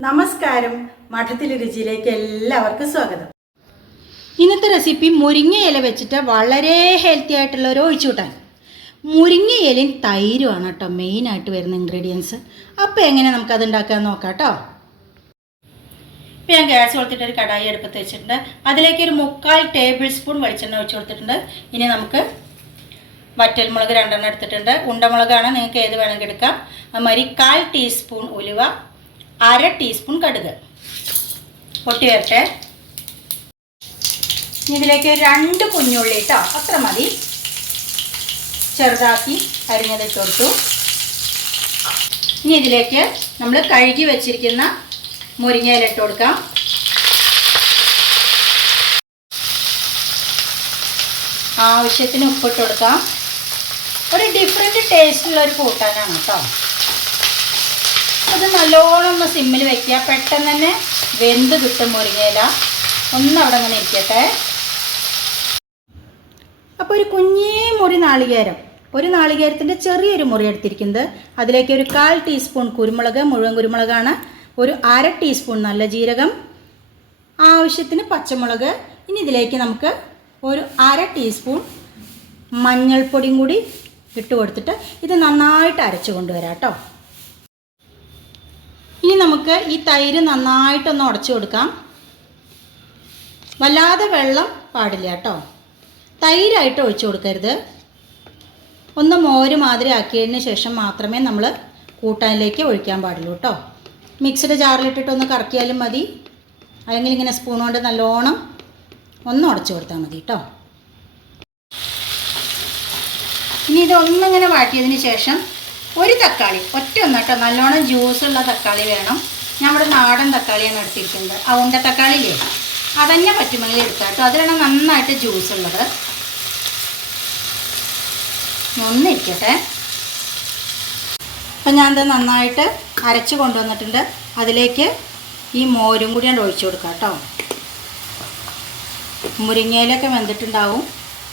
നമസ്കാരം. മഠത്തിലെ രുചിയിലേക്ക് എല്ലാവർക്കും സ്വാഗതം. ഇന്നത്തെ റെസിപ്പി മുരിങ്ങ ഇല വെച്ചിട്ട് വളരെ ഹെൽത്തി ആയിട്ടുള്ള ഒരു ഒഴിച്ചുകൂട്ടാൻ. മുരിങ്ങ ഇലയും തൈരുമാണ് കേട്ടോ മെയിനായിട്ട് വരുന്ന ഇൻഗ്രീഡിയൻസ് അപ്പോൾ എങ്ങനെ നമുക്കത് ഉണ്ടാക്കാൻ നോക്കാം കേട്ടോ ഇപ്പം ഞാൻ ഗ്യാസ് കൊടുത്തിട്ട് ഒരു കടായി എടുപ്പത്ത് വെച്ചിട്ടുണ്ട്. അതിലേക്ക് ഒരു മുക്കാൽ ടേബിൾ സ്പൂൺ വെളിച്ചെണ്ണ ഒഴിച്ചു കൊടുത്തിട്ടുണ്ട്. ഇനി നമുക്ക് വറ്റൽമുളക് രണ്ടെണ്ണം എടുത്തിട്ടുണ്ട്. ഉണ്ടമുളകാണ് നിങ്ങൾക്ക് ഏത് വേണമെങ്കിൽ എടുക്കാം. അതുമാതിരി കാൽ ടീസ്പൂൺ ഉലുവ അര ടീസ്പൂൺ കടുക്. പൊട്ടി വരട്ടെ. ഇതിലേക്ക് രണ്ട് കുഞ്ഞുള്ളി കേട്ടോ അത്ര മതി. ചെറുതാക്കി അരിഞ്ഞത് ചേർത്തു ഇനി ഇതിലേക്ക് നമ്മൾ കഴുകി വെച്ചിരിക്കുന്ന മുരിങ്ങയില ഇട്ട് കൊടുക്കാം. ആവശ്യത്തിന് ഉപ്പിട്ട് കൊടുക്കാം. ഒരു ഡിഫറെന്റ് ടേസ്റ്റുള്ള ഒരു കൂട്ടാനാണ് കേട്ടോ. അത് നല്ലോണം ഒന്ന് സിമ്മിൽ വെക്കുക. പെട്ടെന്ന് തന്നെ വെന്ത് കിട്ടും മുരിങ്ങയില. ഒന്നവിടെ അങ്ങനെ ഇരിക്കട്ടെ. അപ്പോൾ ഒരു കുഞ്ഞേ മുറി നാളികേരം. ഒരു നാളികേരത്തിന്റെ ചെറിയൊരു മുറി എടുത്തിരിക്കുന്നത്. അതിലേക്ക് ഒരു കാൽ ടീസ്പൂൺ കുരുമുളക് മുഴുവൻ കുരുമുളകാണ് ഒരു അര ടീസ്പൂൺ നല്ല ജീരകം ആവശ്യത്തിന് പച്ചമുളക്. ഇനി ഇതിലേക്ക് നമുക്ക് ഒരു അര ടീസ്പൂൺ മഞ്ഞൾപ്പൊടിയും കൂടി ഇട്ട് കൊടുത്തിട്ട് ഇത് നന്നായിട്ട് അരച്ചു കൊണ്ടുവരാം കേട്ടോ. ഇനി നമുക്ക് ഈ തൈര് നന്നായിട്ടൊന്ന് ഉടച്ചു കൊടുക്കാം. വല്ലാതെ വെള്ളം പാടില്ല കേട്ടോ. തൈരായിട്ട് ഒഴിച്ചു കൊടുക്കരുത്. ഒന്ന് മോര് മാതിരി ആക്കിയതിന് ശേഷം മാത്രമേ നമ്മൾ കൂട്ടാനിലേക്ക് ഒഴിക്കാൻ പാടുള്ളൂ കേട്ടോ മിക്സിയുടെ ജാറിലിട്ടിട്ട് ഒന്ന് കറക്കിയാലും മതി. അല്ലെങ്കിൽ ഇങ്ങനെ സ്പൂൺ കൊണ്ട് നല്ലോണം ഒന്ന് ഉടച്ചു കൊടുത്താൽ മതി കേട്ടോ ഇനി ഇതൊന്നിങ്ങനെ വാട്ടിയതിന് ശേഷം ഒരു തക്കാളി ഒറ്റ ഒന്ന് കേട്ടോ നല്ലോണം ജ്യൂസുള്ള തക്കാളി വേണം. ഇവിടെ നാടൻ തക്കാളിയാണ് എടുത്തിരിക്കുന്നത്. ആ ഉണ്ട തക്കാളിയില്ലേ അതന്നെ പറ്റുമെങ്കിൽ എടുക്കാം കേട്ടോ അതിലാണ് നന്നായിട്ട് ജ്യൂസ് ഉള്ളത്. ഒന്നിരിക്കട്ടെ അപ്പം ഞാനത് നന്നായിട്ട് അരച്ച് കൊണ്ടുവന്നിട്ടുണ്ട്. അതിലേക്ക് ഈ മോരും കൂടി ഞാൻ ഒഴിച്ചു കൊടുക്കാം കേട്ടോ. മുരിങ്ങയിലൊക്കെ വെന്തിട്ടുണ്ടാവും.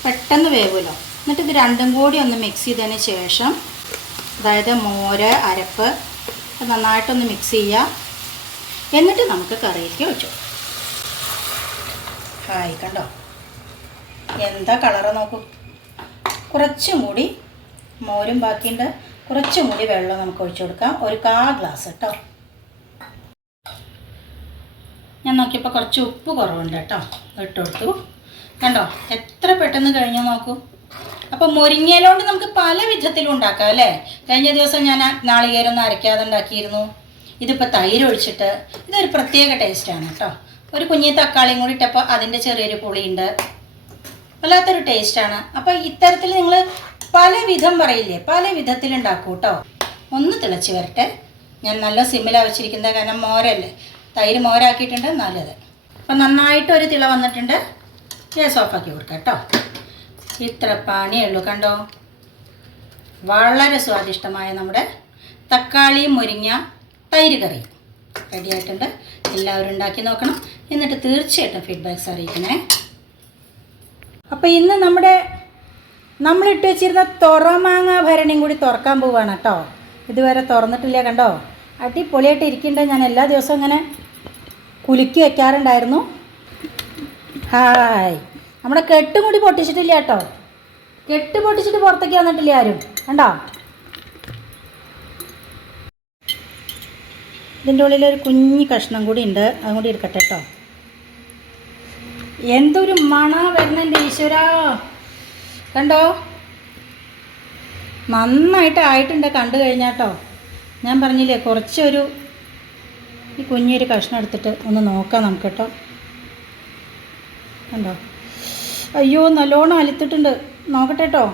പെട്ടെന്ന് വേവുമല്ലോ. എന്നിട്ട് ഇത് രണ്ടും കൂടി ഒന്ന് മിക്സ് ചെയ്തതിന് ശേഷം അതായത് മോര് അരപ്പ് നന്നായിട്ടൊന്ന് മിക്സ് ചെയ്യുക. എന്നിട്ട് നമുക്ക് കറിയിലേക്ക് വെച്ചു ഹായ് കണ്ടോ? എന്താ കളറ് നോക്കൂ. കുറച്ചും കൂടി മോരും ബാക്കിയുണ്ട്. കുറച്ചും കൂടി വെള്ളം നമുക്ക് ഒഴിച്ചു കൊടുക്കാം. ഒരു കാ ഗ്ലാസ് കേട്ടോ ഞാൻ നോക്കിയപ്പോൾ കുറച്ച് ഉപ്പ് കുറവുണ്ട് കേട്ടോ. ഇട്ട് കൊടുത്തു. കണ്ടോ? എത്ര പെട്ടെന്ന് കഴിഞ്ഞു നോക്കൂ. അപ്പോൾ മുരിങ്ങയിലോണ്ട് നമുക്ക് പല വിധത്തിലും ഉണ്ടാക്കാം അല്ലേ? കഴിഞ്ഞ ദിവസം ഞാൻ നാളികേരൊന്നും അരയ്ക്കാതെ ഉണ്ടാക്കിയിരുന്നു. ഇതിപ്പോൾ തൈര് ഒഴിച്ചിട്ട് ഇതൊരു പ്രത്യേക ടേസ്റ്റാണ് കേട്ടോ. ഒരു കുഞ്ഞി തക്കാളിയും കൂടി ഇട്ടപ്പോൾ അതിന്റെ ചെറിയൊരു പുളിയുണ്ട്. വല്ലാത്തൊരു ടേസ്റ്റാണ് അപ്പോൾ ഇത്തരത്തിൽ നിങ്ങൾ പല വിധം പറയില്ലേ? പല വിധത്തിൽ ഉണ്ടാക്കൂ കേട്ടോ ഒന്ന് തിളച്ച് വരട്ടെ. ഞാൻ നല്ല സിമ്മിലാണ് വെച്ചിരിക്കുന്നത്. കാരണം മോരല്ലേ. തൈര് മോരാക്കിയിട്ടുണ്ട്. നല്ലത്. അപ്പം നന്നായിട്ട് ഒരു തിള വന്നിട്ടുണ്ട്. ഗ്യാസ് ഓഫാക്കി കൊടുക്കാം കേട്ടോ ഇത്ര പണിയേ ഉള്ളൂ കണ്ടോ? വളരെ സ്വാദിഷ്ടമായ നമ്മുടെ തക്കാളി മുരിങ്ങ തൈര് കറി. റെഡിയായിട്ടുണ്ട് എല്ലാവരും ഉണ്ടാക്കി നോക്കണം. എന്നിട്ട് തീർച്ചയായിട്ടും ഫീഡ്ബാക്ക്സ് അറിയിക്കണേ. അപ്പോൾ ഇന്ന് നമ്മുടെ നമ്മളിട്ട് വെച്ചിരുന്ന തുറമാങ്ങ ഭരണിയും കൂടി തുറക്കാൻ പോവുകയാണ് കേട്ടോ. ഇതുവരെ തുറന്നിട്ടില്ല കണ്ടോ? അടിപൊളിയായിട്ട് ഇരിക്കേണ്ട. ഞാൻ എല്ലാ ദിവസവും ഇങ്ങനെ കുലുക്കി വെക്കാറുണ്ടായിരുന്നു. ഹായ്. നമ്മുടെ കെട്ടും കൂടി പൊട്ടിച്ചിട്ടില്ല കേട്ടോ. കെട്ട് പൊട്ടിച്ചിട്ട് പുറത്തേക്ക് വന്നിട്ടില്ല ആരും. കണ്ടോ? ഇതിന്റെ ഉള്ളിൽ ഒരു കുഞ്ഞി കഷ്ണം കൂടി ഉണ്ട്. അതും കൂടി എടുക്കട്ടെ കേട്ടോ. എന്തൊരു മണ വരുന്നുണ്ട് ഈശ്വര. കണ്ടോ? നന്നായിട്ട് ആയിട്ടുണ്ട് കണ്ടു കഴിഞ്ഞാട്ടോ. ഞാൻ പറഞ്ഞില്ലേ കുറച്ചൊരു ഈ കുഞ്ഞൊരു കഷ്ണം എടുത്തിട്ട് ഒന്ന് നോക്കാം നമുക്ക് കേട്ടോ കണ്ടോ? അയ്യോ നല്ലോണം അലുത്തിട്ടുണ്ട്. നോക്കട്ടെ കേട്ടോ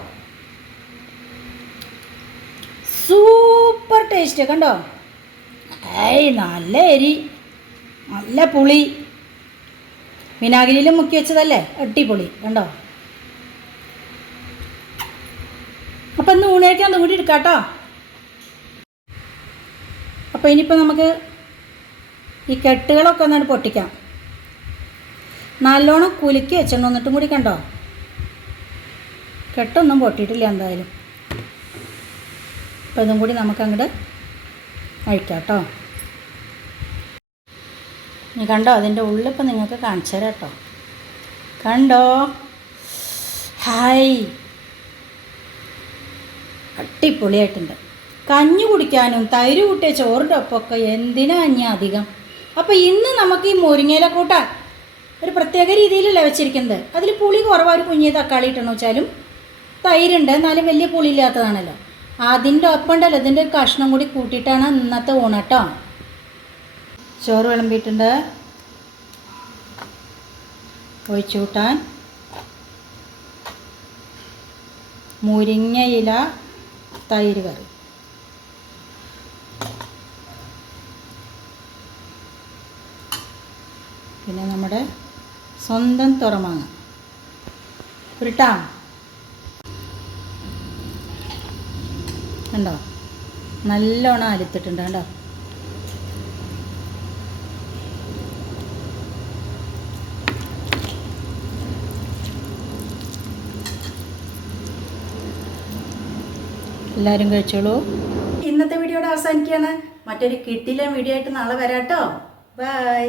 സൂപ്പർ ടേസ്റ്റ് കണ്ടോ? ഏയ് നല്ല എരി നല്ല പുളി. വിനാഗിരിയിലും മുക്കി വെച്ചതല്ലേ? അടിപൊളി. കണ്ടോ? അപ്പം ഇന്ന് ഊണേക്കാൻ കൂടി എടുക്കാം കേട്ടോ. അപ്പോൾ ഇനിയിപ്പോൾ നമുക്ക് ഈ കെട്ടുകളൊക്കെ ഒന്നാണ് പൊട്ടിക്കാം. നല്ലോണം കുലുക്കി വെച്ചിട്ടുണ്ട് എന്നിട്ടും കൂടി കണ്ടോ? കെട്ടൊന്നും പൊട്ടിയിട്ടില്ല എന്തായാലും. അപ്പോൾ ഇതും കൂടി നമുക്ക് അങ്ങോട്ട് അഴിക്കാം കേട്ടോ. കണ്ടോ അതിന്റെ ഉള്ളിപ്പം നിങ്ങൾക്ക് കാണിച്ചു തരാം കേട്ടോ. കണ്ടോ? ഹായ്. അടിപൊളിയായിട്ടുണ്ട്. കഞ്ഞി കുടിക്കാനും തൈര് കൂട്ടിയ ചോറിന്റെ ഒപ്പമൊക്കെ എന്തിനാ അഞ്ഞ അധികം? അപ്പോൾ ഇന്ന് നമുക്ക് ഈ മുരിങ്ങയില കൂട്ടാൻ ഒരു പ്രത്യേക രീതിയിലല്ലേ വെച്ചിരിക്കുന്നത്. അതിൽ പുളി കുറവാ ഒരു കുഞ്ഞി തക്കാളി ഇട്ടെന്ന് വെച്ചാലും തൈരുണ്ട്. എന്നാലും വലിയ പുളി ഇല്ലാത്തതാണല്ലോ അതിന്റെ ഒപ്പം ഉണ്ടല്ലോ ഇതിന്റെ കഷ്ണം കൂടി കൂട്ടിയിട്ടാണ് ഇന്നത്തെ ഊണട്ടോ ചോറ് വിളമ്പിയിട്ടുണ്ട്. ഒഴിച്ചു കൂട്ടാൻ. മുരിങ്ങയില തൈര് കറി. പിന്നെ നമ്മുടെ സ്വന്തം തുറമാങ്ങ. ഉരുട്ടാം? കണ്ടോ? നല്ലോണം അലുത്തിട്ടുണ്ട് കണ്ടോ? എല്ലാവരും കഴിച്ചോളൂ. ഇന്നത്തെ വീഡിയോയുടെ അവസാനിക്കുകയാണ്. മറ്റൊരു കിട്ടില്ല വീഡിയോ ആയിട്ട് നാളെ വരാട്ടോ. ബൈ